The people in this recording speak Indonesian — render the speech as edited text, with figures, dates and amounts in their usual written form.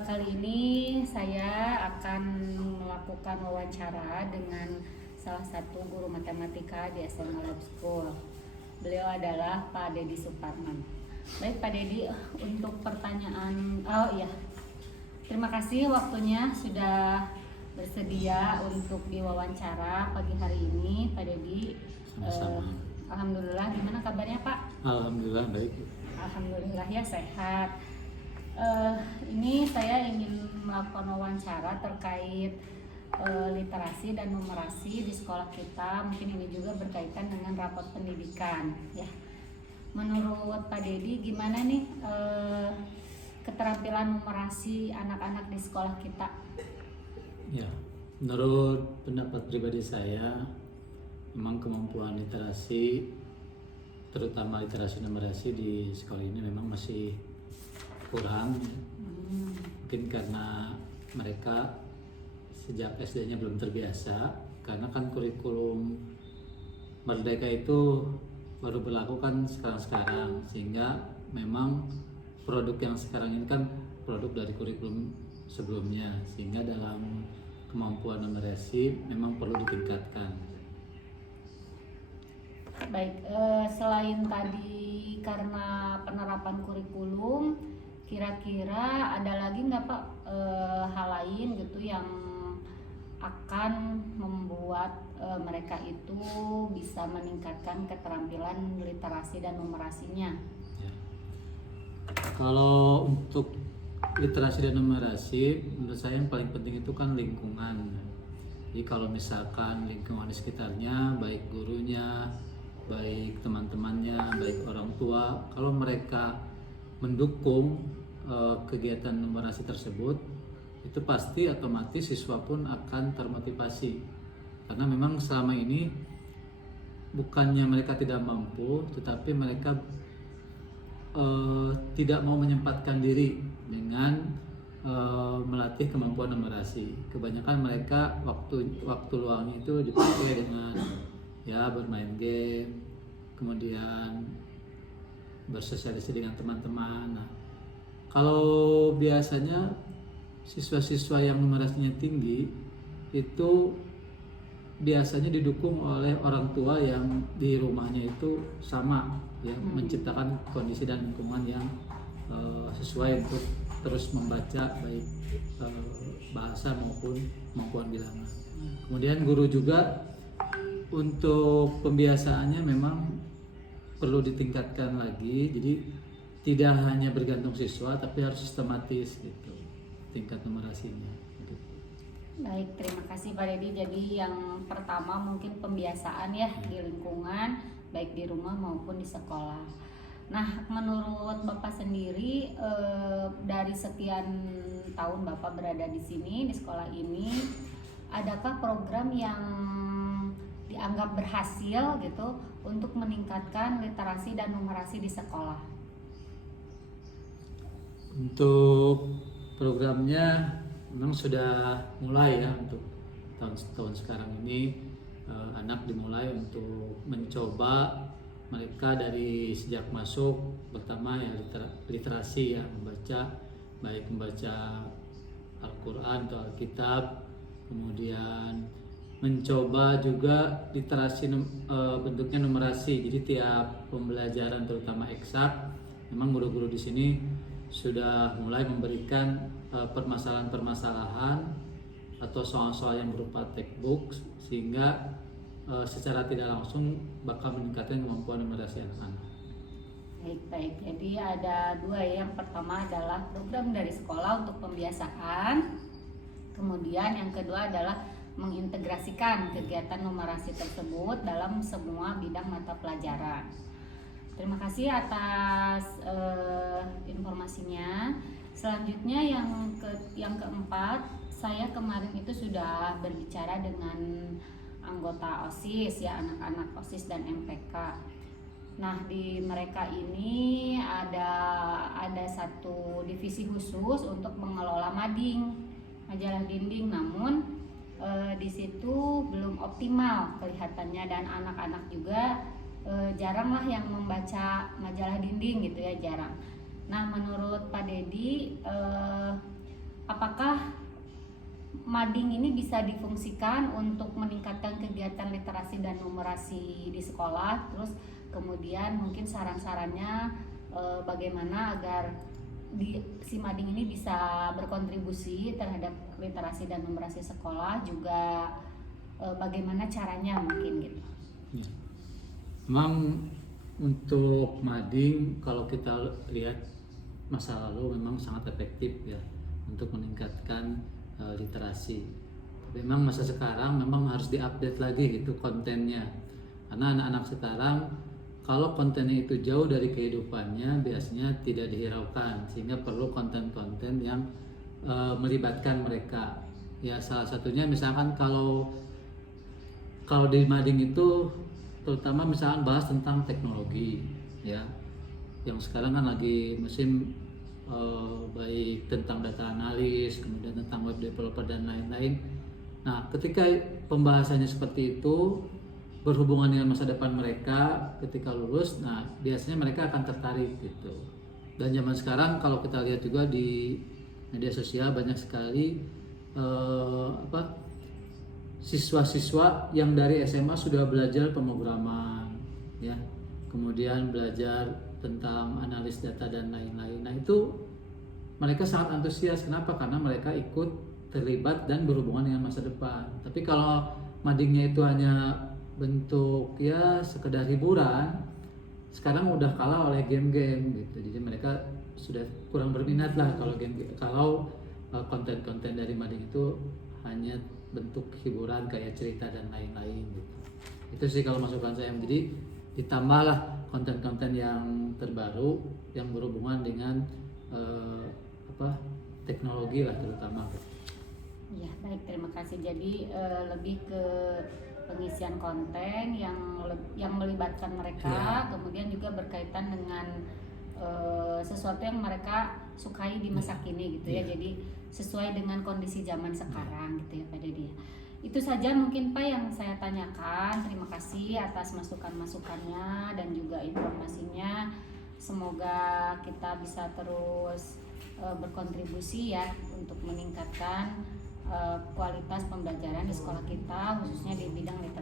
Kali ini saya akan melakukan wawancara dengan salah satu guru matematika di SMA Lab School. Beliau adalah Pak Dedi Suparman. Baik Pak Dedi, untuk pertanyaan, terima kasih waktunya sudah bersedia untuk diwawancara pagi hari ini Pak Dedi. Sama-sama. Alhamdulillah, gimana kabarnya Pak? Alhamdulillah baik. Alhamdulillah ya sehat. Ini saya ingin melakukan wawancara terkait literasi dan numerasi di sekolah kita. Mungkin ini juga berkaitan dengan rapot pendidikan. Ya, menurut Pak Dedi, gimana nih keterampilan numerasi anak-anak di sekolah kita? Ya, menurut pendapat pribadi saya, memang kemampuan literasi, terutama literasi numerasi di sekolah ini memang masih kurang. Mungkin karena mereka sejak SD-nya belum terbiasa, karena kan kurikulum Merdeka itu baru berlaku kan sekarang-sekarang, sehingga memang produk yang sekarang ini kan produk dari kurikulum sebelumnya, sehingga dalam kemampuan numerasi memang perlu ditingkatkan. Baik, selain tadi karena penerapan kurikulum, kira-kira ada lagi nggak Pak hal lain gitu yang akan membuat mereka itu bisa meningkatkan keterampilan literasi dan numerasinya? Ya. Kalau untuk literasi dan numerasi, menurut saya yang paling penting itu kan lingkungan. Jadi kalau misalkan lingkungan di sekitarnya, baik gurunya, baik teman-temannya, baik orang tua, kalau mereka mendukung kegiatan numerasi tersebut, itu pasti otomatis siswa pun akan termotivasi. Karena memang selama ini bukannya mereka tidak mampu, tetapi mereka tidak mau menyempatkan diri dengan melatih kemampuan numerasi. Kebanyakan mereka waktu luang itu dipakai dengan bermain game, kemudian bersosialisasi dengan teman-teman. Nah, kalau biasanya siswa-siswa yang numerasinya tinggi itu biasanya didukung oleh orang tua yang di rumahnya itu sama, menciptakan kondisi dan lingkungan yang sesuai untuk terus membaca baik bahasa maupun kemampuan bilangan. Kemudian guru juga untuk pembiasaannya memang perlu ditingkatkan lagi, jadi tidak hanya bergantung siswa tapi harus sistematis gitu tingkat numerasinya gitu. Baik, terima kasih Pak Dedi. Jadi yang pertama mungkin pembiasaan ya di lingkungan, baik di rumah maupun di sekolah. Nah, menurut Bapak sendiri dari sekian tahun Bapak berada di sini, di sekolah ini, adakah program yang dianggap berhasil gitu untuk meningkatkan literasi dan numerasi di sekolah? Untuk programnya memang sudah mulai ya, untuk tahun sekarang ini anak dimulai untuk mencoba mereka dari sejak masuk, pertama ya literasi ya, baik membaca Al-Quran atau Alkitab, kemudian mencoba juga literasi bentuknya numerasi. Jadi tiap pembelajaran terutama eksak, memang guru-guru di sini sudah mulai memberikan permasalahan-permasalahan atau soal-soal yang berupa textbook, sehingga secara tidak langsung bakal meningkatkan kemampuan numerasi anak-anak. Baik. Jadi ada dua ya. Yang pertama adalah program dari sekolah untuk pembiasaan. Kemudian yang kedua adalah mengintegrasikan kegiatan numerasi tersebut dalam semua bidang mata pelajaran. Terima kasih atas informasinya. Selanjutnya yang keempat, saya kemarin itu sudah berbicara dengan anggota OSIS ya, anak-anak OSIS dan MPK. Nah, di mereka ini ada satu divisi khusus untuk mengelola majalah dinding, namun di situ belum optimal kelihatannya, dan anak-anak juga jaranglah yang membaca majalah dinding gitu ya, jarang. Nah, menurut Pak Dedi mading ini bisa difungsikan untuk meningkatkan kegiatan literasi dan numerasi di sekolah. Terus kemudian mungkin saran-sarannya bagaimana agar si mading ini bisa berkontribusi terhadap literasi dan numerasi sekolah, juga bagaimana caranya mungkin gitu. Ya. Memang untuk mading kalau kita lihat masa lalu memang sangat efektif ya untuk meningkatkan literasi. Memang masa sekarang memang harus diupdate lagi gitu kontennya, karena anak-anak sekarang kalau kontennya itu jauh dari kehidupannya biasanya tidak dihiraukan, sehingga perlu konten-konten yang melibatkan mereka. Ya salah satunya misalkan kalau di mading itu terutama misalkan bahas tentang teknologi ya, yang sekarang kan lagi musim baik tentang data analis, kemudian tentang web developer dan lain-lain. Nah, ketika pembahasannya seperti itu berhubungan dengan masa depan mereka ketika lulus, nah biasanya mereka akan tertarik gitu. Dan zaman sekarang kalau kita lihat juga di media sosial banyak sekali siswa-siswa yang dari SMA sudah belajar pemrograman ya, kemudian belajar tentang analis data dan lain-lain. Nah itu mereka sangat antusias. Kenapa? Karena mereka ikut terlibat dan berhubungan dengan masa depan. Tapi kalau madingnya itu hanya bentuk ya sekedar hiburan, sekarang udah kalah oleh game-game gitu. Jadi mereka sudah kurang berminat lah kalau konten-konten dari mading itu hanya bentuk hiburan kayak cerita dan lain-lain gitu. Itu sih kalau masukan saya. Jadi ditambahlah konten-konten yang terbaru yang berhubungan dengan teknologi lah terutama. Ya baik, terima kasih. Jadi lebih ke pengisian konten yang melibatkan mereka, kemudian juga berkaitan dengan sesuatu yang mereka sukai di masa kini gitu ya. Jadi sesuai dengan kondisi zaman sekarang gitu ya Pak Dedi. Itu saja mungkin Pak yang saya tanyakan. Terima kasih atas masukan-masukannya dan juga informasinya. Semoga kita bisa terus berkontribusi ya untuk meningkatkan kualitas pembelajaran di sekolah kita, khususnya di bidang literasi.